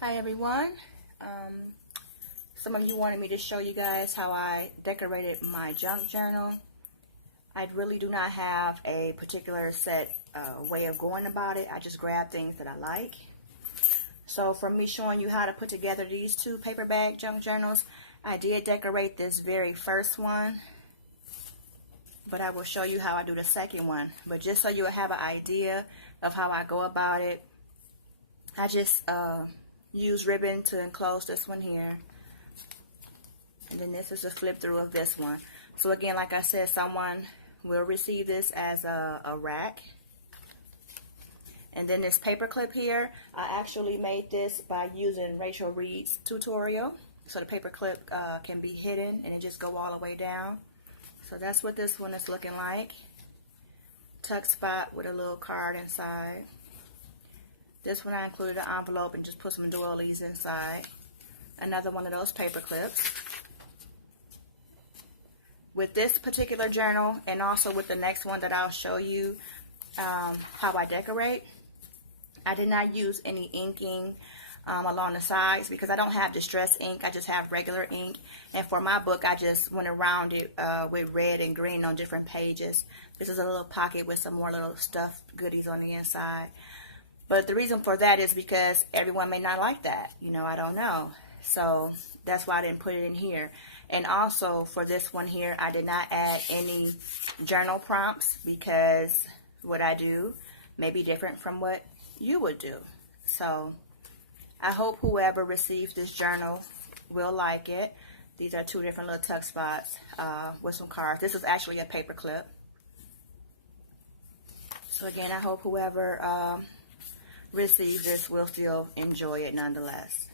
Hi everyone. Some of you wanted me to show you guys how I decorated my junk journal. I really do not have a particular set way of going about it. I just grab things that I like. So from me showing you how to put together these two paper bag junk journals, I did decorate this very first one, but I will show you how I do the second one. But just so you have an idea of how I go about it, I just use ribbon to enclose this one here, and then this is a flip through of this one. So again, like I said, someone will receive this as a rack. And then this paper clip here, I actually made this by using Rachel Reed's tutorial. So the paper clip can be hidden and it just go all the way down. So that's what this one is looking like. Tuck spot with a little card inside. This one I included an envelope and just put some doilies inside. Another one of those paper clips. With this particular journal, and also with the next one that I'll show you how I decorate, I did not use any inking along the sides because I don't have distress ink. I just have regular ink. And for my book, I just went around it with red and green on different pages. This is a little pocket with some more little stuffed goodies on the inside. But the reason for that is because everyone may not like that. You know, I don't know. So that's why I didn't put it in here. And also for this one here, I did not add any journal prompts because what I do may be different from what you would do. So I hope whoever receives this journal will like it. These are two different little tuck spots with some cards. This is actually a paper clip. So again, I hope whoever receive this will still enjoy it nonetheless.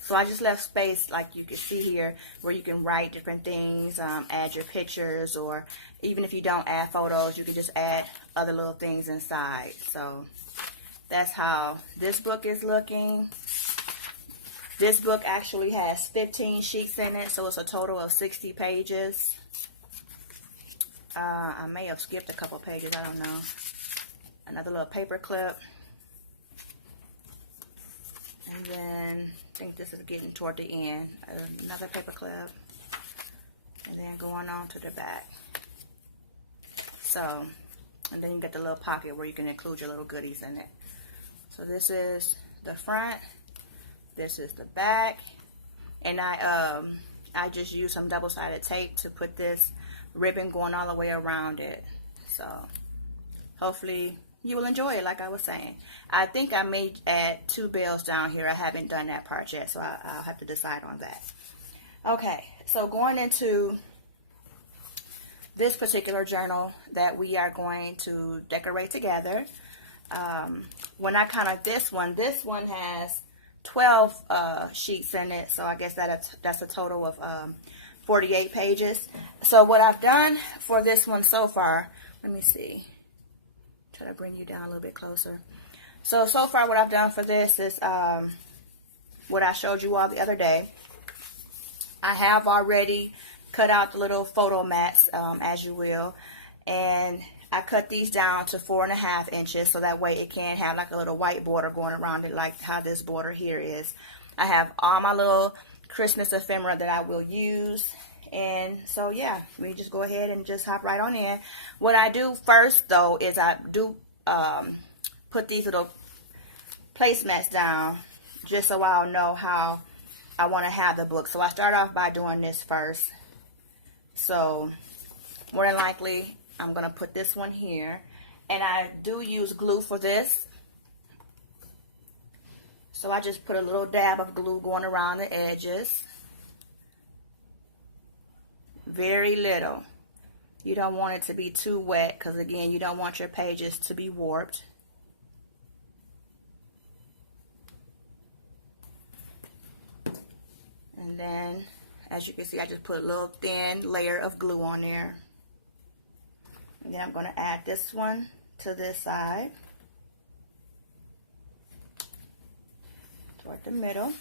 So I just left space, like you can see here, where you can write different things, add your pictures, or even if you don't add photos, you can just add other little things inside. So that's how this book is looking. This book actually has 15 sheets in it, so it's a total of 60 pages. I may have skipped a couple pages, I don't know. Another little paper clip, and then I think this is getting toward the end. Another paper clip, and then going on to the back. So, and then you get the little pocket where you can include your little goodies in it. So this is the front, this is the back, and I just used some double-sided tape to put this ribbon going all the way around it. So hopefully you will enjoy it, like I was saying. I think I may add 2 bells down here. I haven't done that part yet, so I'll have to decide on that. Okay, so going into this particular journal that we are going to decorate together. When I counted this one has 12 sheets in it, so I guess that's a total of 48 pages. So what I've done for this one so far, let me see. Try to bring you down a little bit closer. So far what I've done for this is what I showed you all the other day. I have already cut out the little photo mats, as you will, and I cut these down to 4.5 inches so that way it can have like a little white border going around it, like how this border here is. I have all my little Christmas ephemera that I will use. And so yeah, we just go ahead and just hop right on in. What I do first though is I do put these little placemats down just so I'll know how I want to have the book. So I start off by doing this first. So more than likely I'm going to put this one here. And I do use glue for this. So I just put a little dab of glue going around the edges. Very little. You don't want it to be too wet because again, you don't want your pages to be warped. And then, as you can see, I just put a little thin layer of glue on there. And then I'm going to add this one to this side. Toward the middle.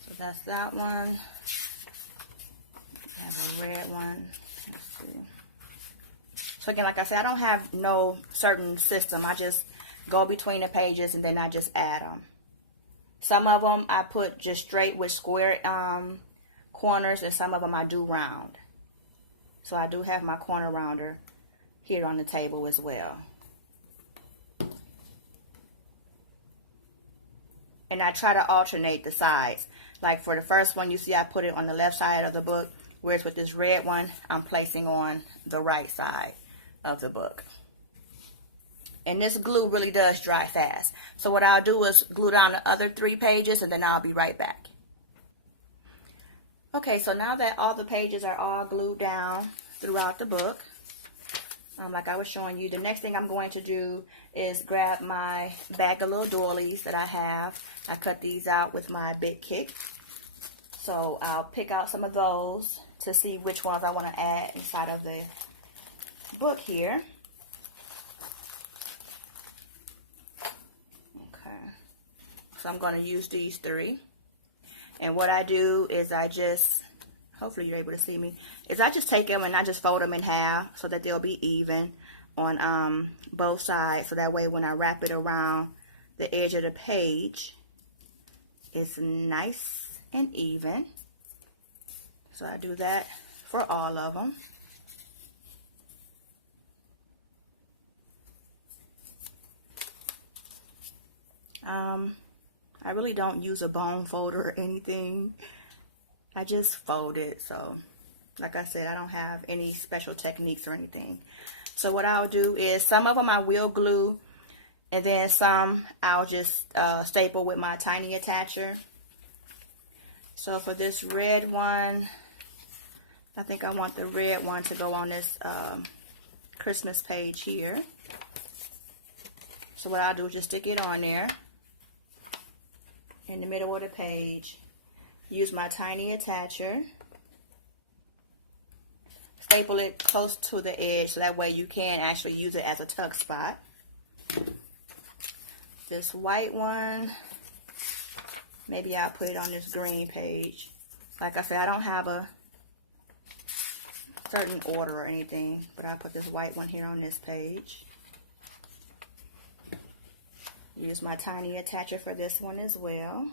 So that's that one. I have a red one. Let's see. So again, like I said, I don't have no certain system. I just go between the pages, and then I just add them. Some of them I put just straight with square corners, and some of them I do round. So I do have my corner rounder here on the table as well. And I try to alternate the sides. Like for the first one, you see I put it on the left side of the book, whereas with this red one, I'm placing on the right side of the book. And this glue really does dry fast. So what I'll do is glue down the other 3 pages, and then I'll be right back. Okay, so now that all the pages are all glued down throughout the book, like I was showing you, the next thing I'm going to do is grab my bag of little doilies that I have. I cut these out with my Big Kick. So I'll pick out some of those to see which ones I want to add inside of the book here. Okay, so I'm going to use these 3. And what I do is I just, hopefully you're able to see me, is I just take them and I just fold them in half so that they'll be even on both sides. So that way when I wrap it around the edge of the page, it's nice and even. So I do that for all of them. I really don't use a bone folder or anything. I just fold it. So like I said, I don't have any special techniques or anything. So what I'll do is some of them I will glue, and then some I'll just staple with my tiny attacher. So for this red one, I think I want the red one to go on this Christmas page here. So what I'll do is just stick it on there in the middle of the page. Use my tiny attacher. Staple it close to the edge so that way you can actually use it as a tuck spot. This white one, maybe I'll put it on this green page. Like I said, I don't have a certain order or anything, but I'll put this white one here on this page. Use my tiny attacher for this one as well.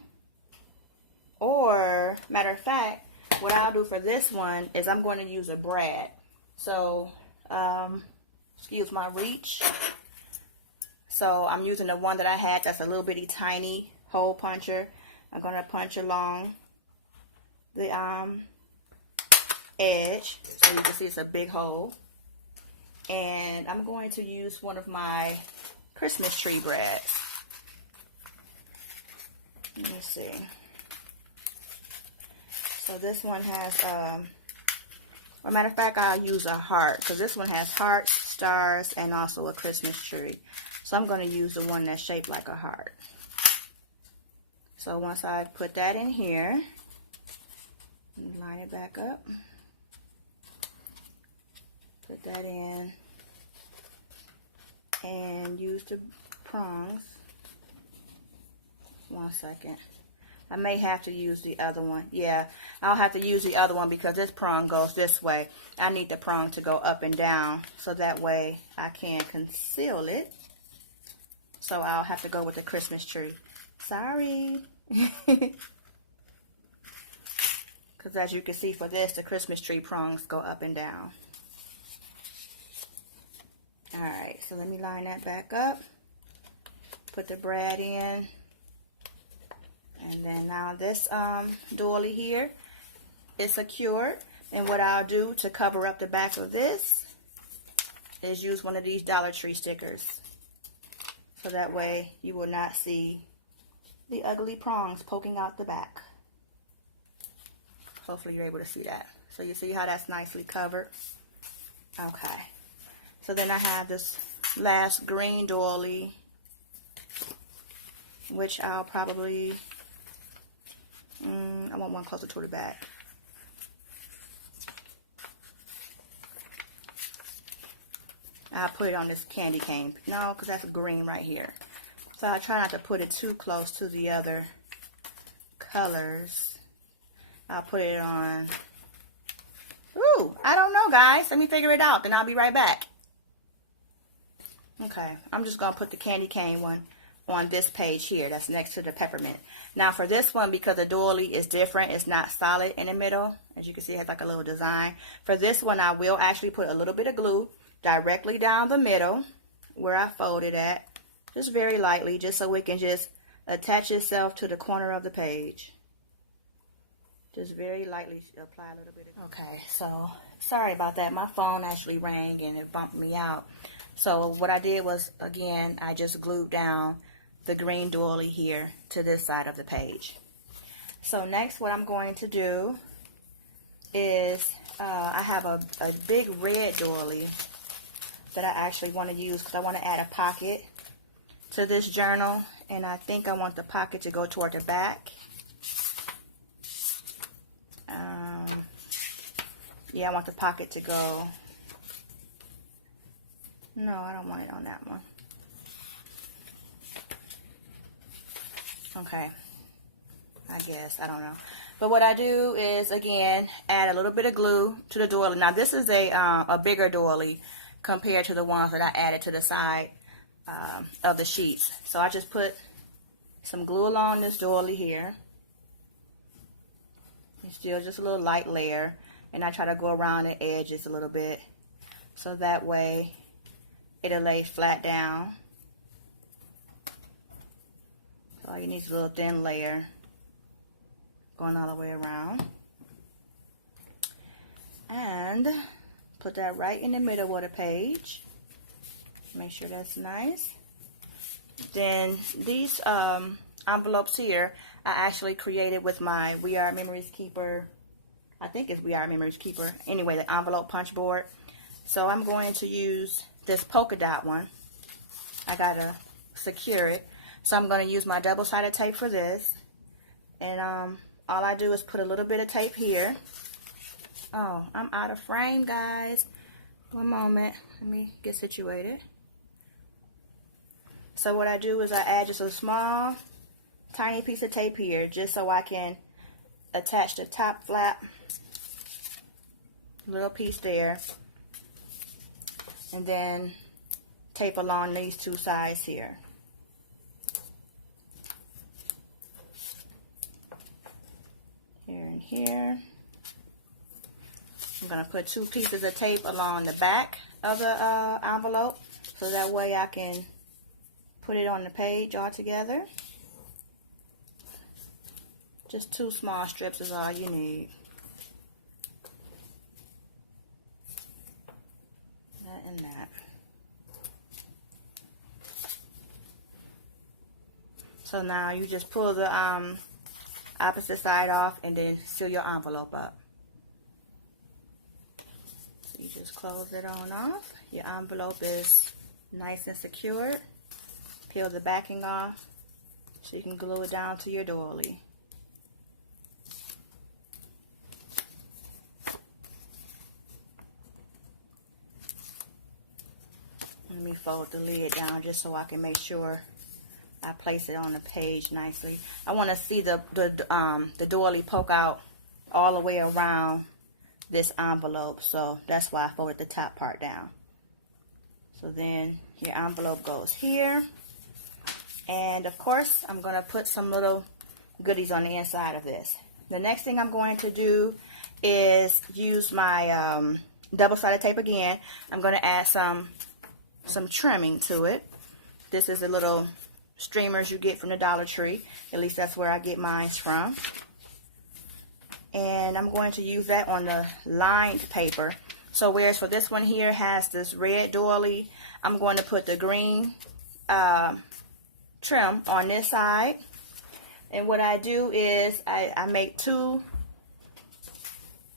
Or, matter of fact, what I'll do for this one is I'm going to use a brad. So, excuse my reach. So, I'm using the one that I had that's a little bitty tiny hole puncher. I'm going to punch along the edge so you can see it's a big hole. And I'm going to use one of my Christmas tree brads. Let me see. So this one has, as a matter of fact, I'll use a heart, because this one has hearts, stars, and also a Christmas tree. So I'm going to use the one that's shaped like a heart. So once I put that in here, line it back up, put that in, and use the prongs. 1 second. I may have to use the other one. Yeah, I'll have to use the other one because this prong goes this way. I need the prong to go up and down so that way I can conceal it. So I'll have to go with the Christmas tree. Sorry. Because as you can see for this, the Christmas tree prongs go up and down. Alright, so let me line that back up. Put the brad in. And then now this doily here is secured. And what I'll do to cover up the back of this is use one of these Dollar Tree stickers. So that way you will not see the ugly prongs poking out the back. Hopefully you're able to see that. So you see how that's nicely covered? Okay. So then I have this last green doily, which I'll probably... I want one closer to the back. I'll put it on this candy cane. No, because that's green right here. So I try not to put it too close to the other colors. I'll put it on... Ooh, I don't know, guys. Let me figure it out. Then I'll be right back. Okay, I'm just going to put the candy cane one on this page here that's next to the peppermint. Now for this one, because the doily is different, it's not solid in the middle. As you can see, it has like a little design. For this one, I will actually put a little bit of glue directly down the middle where I folded at. Just very lightly, just so it can just attach itself to the corner of the page. Just very lightly apply a little bit of glue. Okay, so sorry about that. My phone actually rang and it bumped me out. So what I did was, again, I just glued down the green doily here to this side of the page. So next what I'm going to do is, I have a big red doily that I actually want to use because I want to add a pocket to this journal. And I think I want the pocket to go toward the back. Yeah, I want the pocket to go. No, I don't want it on that one. Okay. I guess. I don't know. But what I do is, again, add a little bit of glue to the doily. Now, this is a bigger doily compared to the ones that I added to the side of the sheets. So I just put some glue along this doily here. It's still just a little light layer. And I try to go around the edges a little bit. So that way it'll lay flat down. So all you need is a little thin layer going all the way around. And put that right in the middle of the page. Make sure that's nice. Then these envelopes here I actually created with my We Are Memories Keeper. I think it's We Are Memories Keeper. Anyway, the envelope punch board. So I'm going to use this polka dot one. I gotta secure it. So I'm going to use my double-sided tape for this. And all I do is put a little bit of tape here. Oh, I'm out of frame, guys. One moment. Let me get situated. So what I do is I add just a small, tiny piece of tape here just so I can attach the top flap. Little piece there. And then tape along these two sides here. Here and here. I'm going to put two pieces of tape along the back of the envelope so that way I can put it on the page all together. Just two small strips is all you need. That and that. So now you just pull the opposite side off and then seal your envelope up. So you just close it on off. Your envelope is nice and secured. Peel the backing off so you can glue it down to your doily. Let me fold the lid down just so I can make sure I place it on the page nicely. I want to see the doily poke out all the way around this envelope, so that's why I folded the top part down. So then your envelope goes here. And of course, I'm going to put some little goodies on the inside of this. The next thing I'm going to do is use my double-sided tape again. I'm going to add some trimming to it. This is the little streamers you get from the Dollar Tree. At least that's where I get mine from. And I'm going to use that on the lined paper. So whereas for this one here has this red doily, I'm going to put the green trim on this side. And what I do is I make two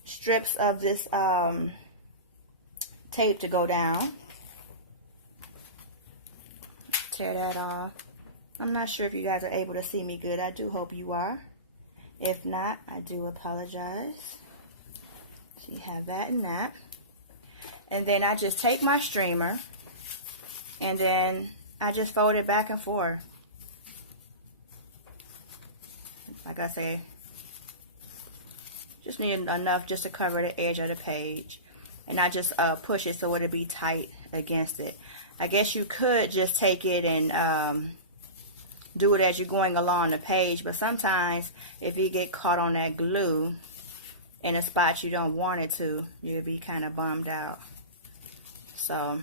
strips of this tape to go down. Tear that off. I'm not sure if you guys are able to see me good. I do hope you are. If not, I do apologize. So you have that and that. And then I just take my streamer and then I just fold it back and forth. Like I say, just need enough just to cover the edge of the page. And I just push it so it'll be tight against it. I guess you could just take it and do it as you're going along the page, but sometimes if you get caught on that glue in a spot you don't want it to, you'll be kind of bummed out. So,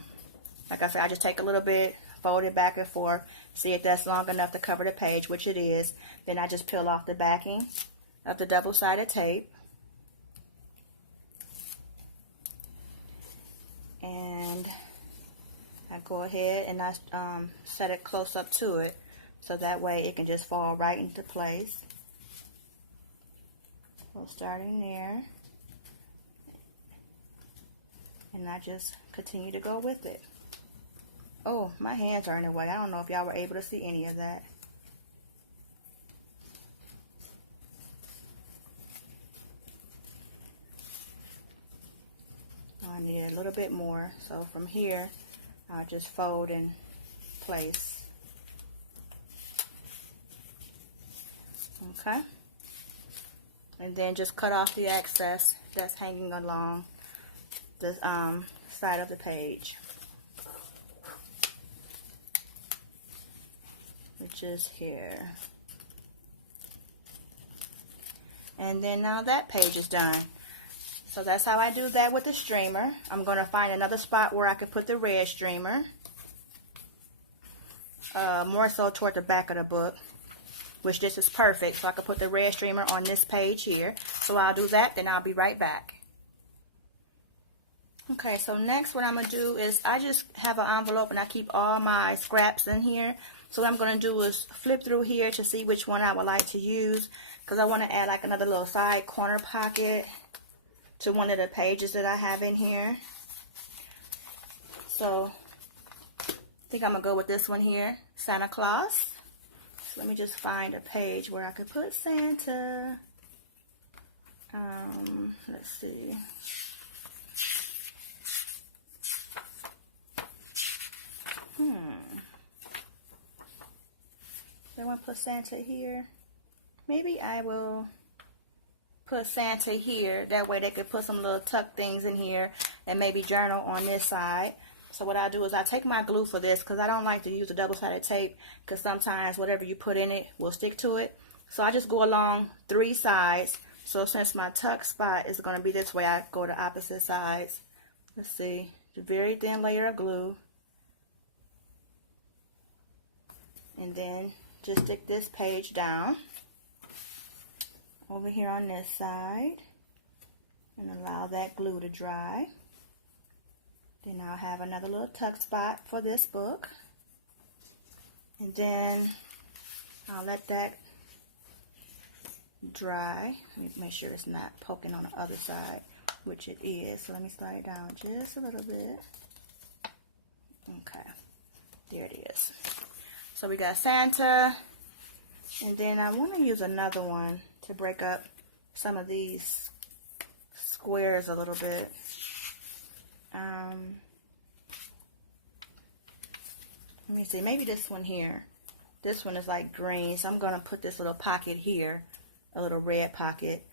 like I said, I just take a little bit, fold it back and forth, see if that's long enough to cover the page, which it is. Then I just peel off the backing of the double-sided tape. And I go ahead and I set it close up to it, so that way it can just fall right into place. We'll start in there. And I just continue to go with it. Oh, my hands are in the way. I don't know if y'all were able to see any of that. I need a little bit more. So from here, I'll just fold in place. Okay. And then just cut off the excess that's hanging along the side of the page, which is here. And then now that page is done. So that's how I do that with the streamer. I'm going to find another spot where I can put the red streamer, more so toward the back of the book, which this is perfect, so I can put the red streamer on this page here. So I'll do that, then I'll be right back. Okay, so next what I'm going to do is I just have an envelope and I keep all my scraps in here. So what I'm going to do is flip through here to see which one I would like to use, because I want to add like another little side corner pocket to one of the pages that I have in here. So I think I'm going to go with this one here, Santa Claus. So let me just find a page where I could put Santa. Let's see. Do I want to put Santa here? Maybe I will put Santa here. That way they could put some little tuck things in here and maybe journal on this side. So what I do is I take my glue for this, because I don't like to use the double-sided tape, because sometimes whatever you put in it will stick to it. So I just go along 3 sides. So since my tuck spot is going to be this way, I go to opposite sides. Let's see, a very thin layer of glue. And then just stick this page down over here on this side and allow that glue to dry. Then I'll have another little tuck spot for this book. And then I'll let that dry. Let me make sure it's not poking on the other side, which it is. So let me slide it down just a little bit. Okay, there it is. So we got Santa, and then I want to use another one to break up some of these squares a little bit. Let me see, maybe this one here. This one is like green, so I'm going to put this little pocket here, a little red pocket.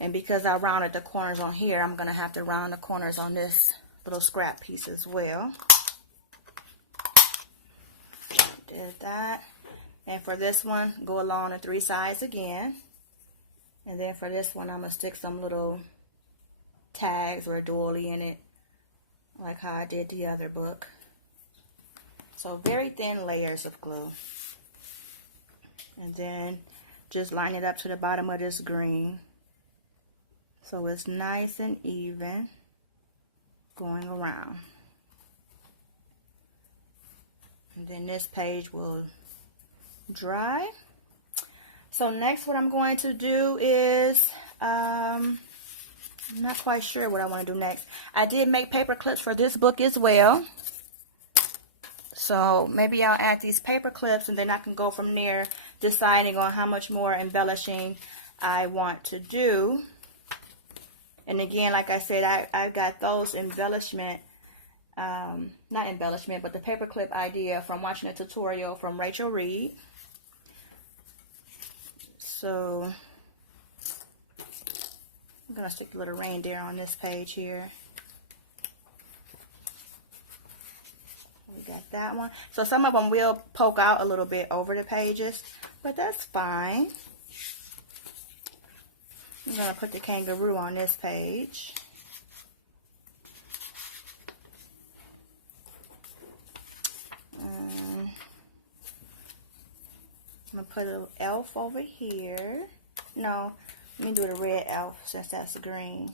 And because I rounded the corners on here, I'm going to have to round the corners on this little scrap piece as well. Did that. And for this one, go along the 3 sides again. And then for this one, I'm going to stick some little tags or a doily in it, like how I did the other book. So very thin layers of glue. And then just line it up to the bottom of this green, so it's nice and even going around. And then this page will dry. So next what I'm going to do is, I'm not quite sure what I want to do next. I did make paper clips for this book as well. So maybe I'll add these paper clips, and then I can go from there, deciding on how much more embellishing I want to do. And again, like I said, I got those embellishment, not embellishment, but the paper clip idea from watching a tutorial from Rachel Reed. So I'm going to stick the little reindeer on this page here. We got that one. So some of them will poke out a little bit over the pages, but that's fine. I'm going to put the kangaroo on this page. I'm going to put an elf over here. No, let me do the red elf since that's green.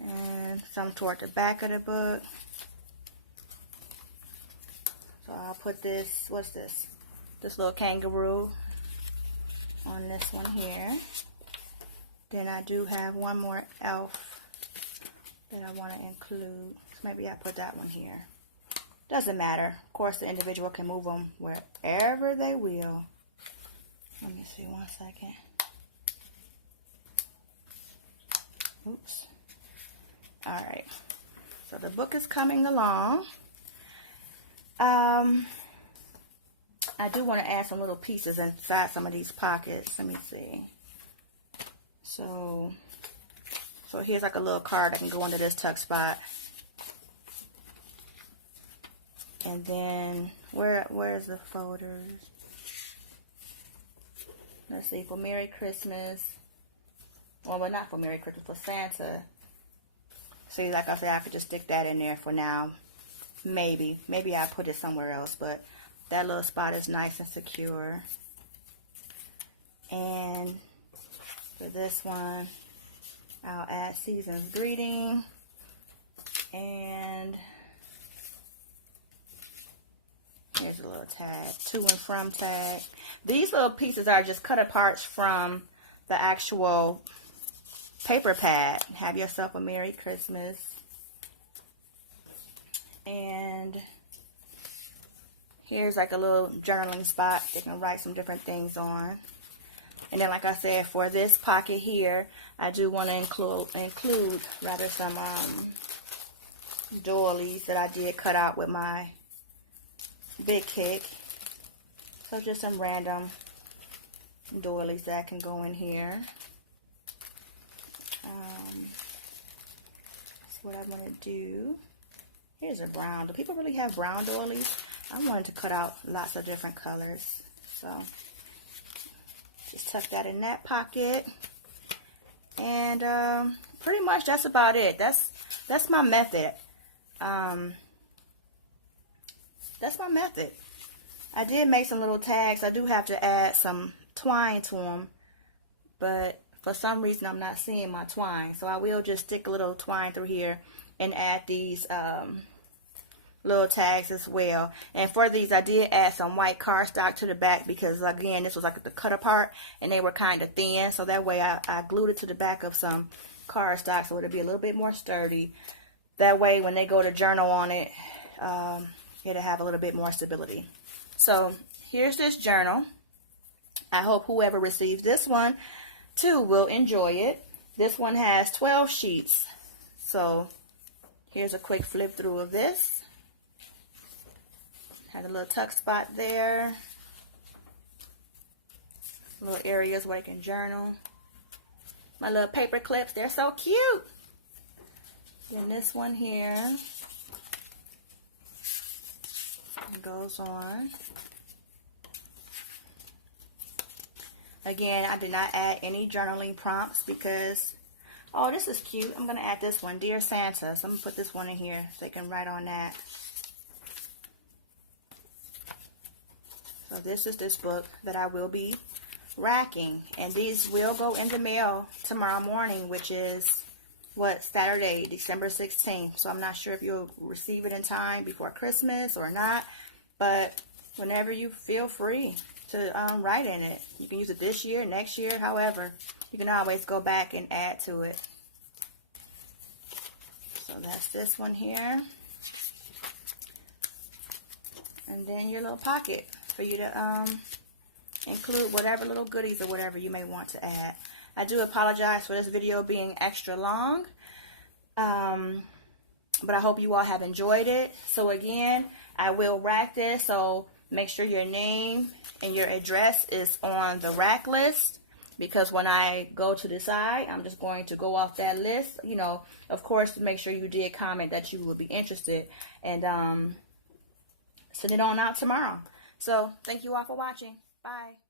And some toward the back of the book. So I'll put this, what's this? This little kangaroo on this one here. Then I do have one more elf that I want to include. So maybe I put that one here. Doesn't matter. Of course, the individual can move them wherever they will. Let me see 1 second. Oops. Alright. So the book is coming along. I do want to add some little pieces inside some of these pockets. Let me see. So here's like a little card that can go under this tuck spot. And then where's the folders? Let's see, for Merry Christmas. Well, not for Merry Christmas, for Santa. See, like I said, I could just stick that in there for now. Maybe I put it somewhere else, but that little spot is nice and secure. And for this one, I'll add Season's Greeting. And here's a little tag, to and from tag. These little pieces are just cut apart from the actual paper pad. Have yourself a Merry Christmas. And here's like a little journaling spot they can write some different things on. And then, like I said, for this pocket here, I do want to include rather some doilies that I did cut out with my Big Kick. So just some random doilies that can go in here. That's what I want to do. Here's a brown. Do people really have brown doilies? I wanted to cut out lots of different colors. So just tuck that in that pocket. And pretty much that's about it. That's my method. That's my method. I did make some little tags. I do have to add some twine to them, but for some reason I'm not seeing my twine, so I will just stick a little twine through here and add these little tags as well. And for these, I did add some white cardstock to the back because, again, this was like the cut apart and they were kind of thin, so that way I glued it to the back of some cardstock so it'll be a little bit more sturdy. That way when they go to journal on it, it'll have a little bit more stability. So here's this journal. I hope whoever receives this one too will enjoy it. This one has 12 sheets. So here's a quick flip through of this. Had a little tuck spot there. Little areas where I can journal. My little paper clips, they're so cute. Then this one here goes on. Again, I did not add any journaling prompts because, oh, this is cute. I'm going to add this one, Dear Santa. So I'm going to put this one in here so they can write on that. So this is this book that I will be racking. And these will go in the mail tomorrow morning, which is, what, Saturday, December 16th. So I'm not sure if you'll receive it in time before Christmas or not. But whenever you feel free to write in it. You can use it this year, next year, however. You can always go back and add to it. So that's this one here. And then your little pocket for you to include whatever little goodies or whatever you may want to add. I do apologize for this video being extra long. But I hope you all have enjoyed it. So again, I will rack this, so make sure your name and your address is on the rack list. because when I go to decide, I'm just going to go off that list. You know, of course, make sure you did comment that you would be interested, and send it on out tomorrow. So thank you all for watching. Bye.